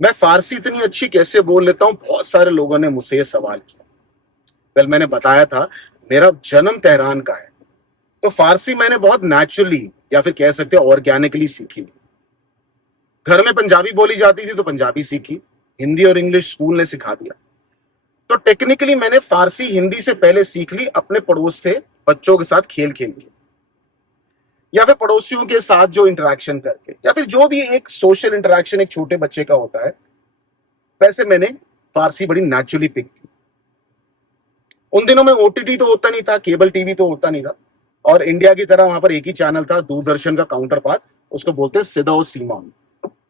मैं फारसी इतनी अच्छी कैसे बोल लेता हूँ, बहुत सारे लोगों ने मुझसे ये सवाल किया। कल मैंने बताया था मेरा जन्म तेहरान का है, तो फारसी मैंने बहुत नेचुरली या फिर कह सकते हैं ऑर्गेनिकली सीखी। घर में पंजाबी बोली जाती थी तो पंजाबी सीखी, हिंदी और इंग्लिश स्कूल ने सिखा दिया। तो टेक्निकली मैंने फारसी हिंदी से पहले सीख ली अपने पड़ोस से बच्चों के साथ खेल खेल के, या फिर पड़ोसियों के साथ जो इंटरेक्शन करके, या फिर जो भी एक सोशल इंटरेक्शन एक छोटे बच्चे का होता है, वैसे मैंने फारसी बड़ी नेचुरली पिक की। उन दिनों में ओटीटी तो होता नहीं था, केबल टीवी तो होता नहीं था, और इंडिया की तरह वहां पर एक ही चैनल था, दूरदर्शन का काउंटर पार्ट, उसको बोलते हैं सिदा और सीमा।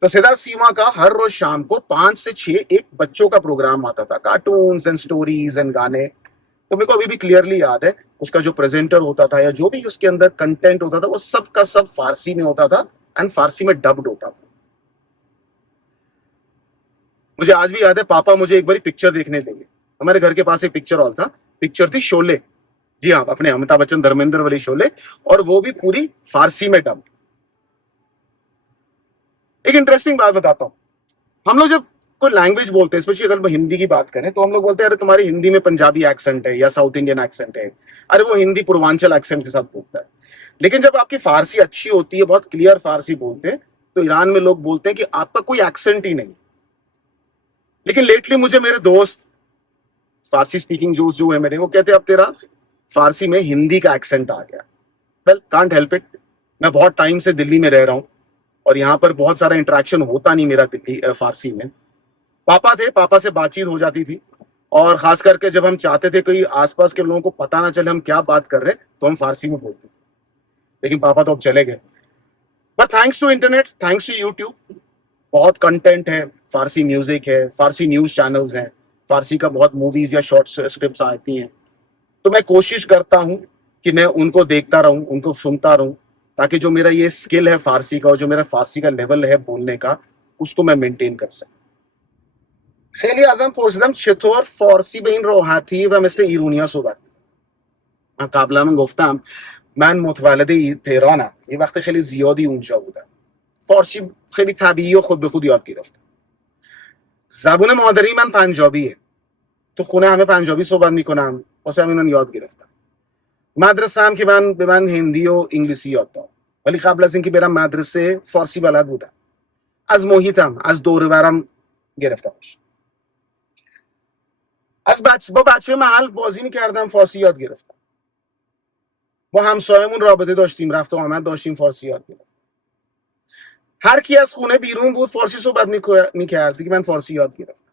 तो सिदा सीमा का हर रोज शाम को 5 से 6 एक बच्चों का प्रोग्राम आता था, कार्टून्स एंड स्टोरीज एंड गाने। तो मेरे को अभी भी क्लियरली याद है, उसका जो प्रेजेंटर होता था या जो भी उसके अंदर कंटेंट होता था वो सब का सब फारसी में होता था एंड फारसी में डब्ड होता था। मुझे आज भी याद है, पापा मुझे एक बार पिक्चर देखने ले गए। हमारे घर के पास एक पिक्चर हॉल था, पिक्चर थी शोले। जी हाँ, अपने अमिताभ बच्चन धर्मेंद्र वाली शोले, और वो भी पूरी फारसी में डब। एक इंटरेस्टिंग बात बताता हूँ, हम लोग जब कोई लैंग्वेज बोलते हैं, स्पेशली अगर हिंदी की बात करें, तो हम लोग बोलते हैं अरे तुम्हारी हिंदी में पंजाबी एक्सेंट है या साउथ इंडियन एक्सेंट है, अरे वो हिंदी पूर्वांचल एक्सेंट के साथ बोलता है। लेकिन जब आपकी फारसी अच्छी होती है, बहुत क्लियर फारसी बोलते हैं, तो ईरान में लोग बोलते हैं कि आपका कोई एक्सेंट ही नहीं। लेकिन लेटली मुझे मेरे दोस्त फारसी स्पीकिंग जो है मेरे, वो कहते हैं अब तेरा फारसी में हिंदी का एक्सेंट आ गया। Well, can't help it. मैं बहुत टाइम से दिल्ली में रह रहा हूँ और यहाँ पर बहुत सारा इंटरेक्शन होता नहीं मेरा दिल्ली फारसी में। पापा थे, पापा से बातचीत हो जाती थी, और खास करके जब हम चाहते थे कोई आसपास के लोगों को पता ना चले हम क्या बात कर रहे हैं, तो हम फारसी में बोलते थे। लेकिन पापा तो अब चले गए। But thanks to internet, thanks to YouTube, बहुत कंटेंट है, फारसी म्यूजिक है, फारसी न्यूज चैनल्स हैं, फारसी का बहुत मूवीज या शॉर्ट स्क्रिप्ट्स आती हैं। तो मैं कोशिश करता हूँ कि मैं उनको देखता रहूँ, उनको सुनता रहूँ, ताकि जो मेरा ये स्किल है फारसी का और जो मेरा फारसी का लेवल है बोलने का, उसको मैं मेंटेन कर सकूँ. خیلی ازم پرسیدم چطور فارسی به این راحتی و مثل ایرونیا صحبت می‌کنی. من قبلا هم گفتم من متولد تهرانم، یه وقت خیلی زیادی اونجا بودم. فارسی خیلی طبیعی و خود به خود یاد گرفتم. زبون مادری من پنجابیه، تو خونه همه پنجابی صحبت میکنم، واسه همین من یاد گرفتم. مدرسه هم که به من هندی و انگلیسی یاد داد، ولی قبل از اینکه برم مدرسه فارسی بلد بودم. از محیطم، از دور و برم گرفتمش. با بچه محل بازی میکردم، فارسی یاد گرفتم. با همسایمون رابطه داشتیم، رفت و آمد داشتیم، فارسی یاد گرفتم. هر کی از خونه بیرون بود فارسی صحبت میکرد که من فارسی یاد گرفتم.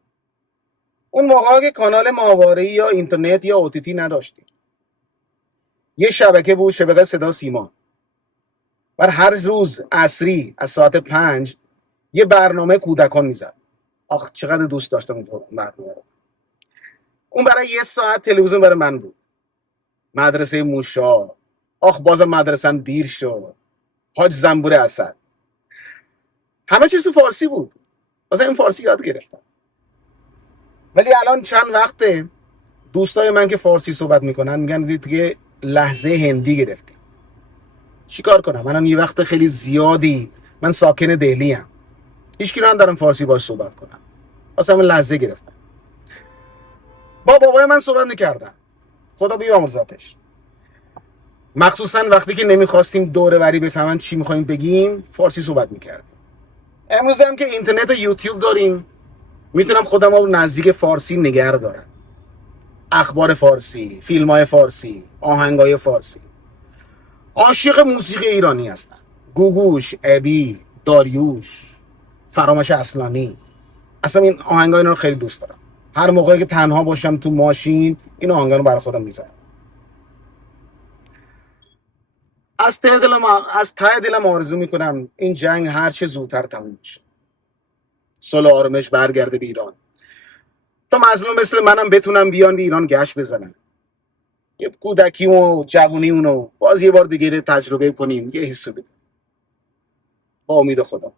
اون موقع که کانال ماهواره‌ای یا اینترنت یا اوتیتی نداشتیم، یه شبکه بود، شبکه صدا سیما، و هر روز عصری از ساعت 5 یه برنامه کودکان میزد. آخ چقدر دوست داشتم اون برنامه رو. اون برای یه ساعت تلویزیون برای من بود. مدرسه موشا، آخ بازم مدرسم دیر شد، حاج زنبور اسد، همه چیز تو فارسی بود. واسه این فارسی یاد گرفتم. ولی الان چند وقته دوستای من که فارسی صحبت میکنن میگن دیگه لحظه هندی گرفتی. چیکار کنم؟ من یه وقت خیلی زیادی، من ساکن دهلی ام، هیچ کی ندارم فارسی باش صحبت کنم، واسه من لحظه گرفتم. با بابای من صحبت میکردم، خدا بیامرزتش، مخصوصا وقتی که نمیخواستیم دوره وری بفهمن چی میخوایم بگیم فارسی صحبت میکردیم. امروز هم که اینترنت و یوتیوب داریم، میتونم خودم رو نزدیک فارسی نگه دارم. اخبار فارسی، فیلم‌های فارسی، آهنگای فارسی. عاشق موسیقی ایرانی هستم. گوگوش، ابی، داریوش، فرامش اصلانی. اصلا این آهنگا اینا رو خیلی دوست دارم. هر موقعی که تنها باشم تو ماشین این آهنگا رو برای خودم میذارم. از ته دلم آرزو میکنم این جنگ هر چه زودتر تموم بشه. صلح و آرامش برگرده به ایران. تا مظلوم مثل منم بتونم بیان به ایران گشت بزنن. یه کودکی و جوونیمونو باز یه بار دیگه تجربه کنیم، یه حس بدیم. با امید خدا.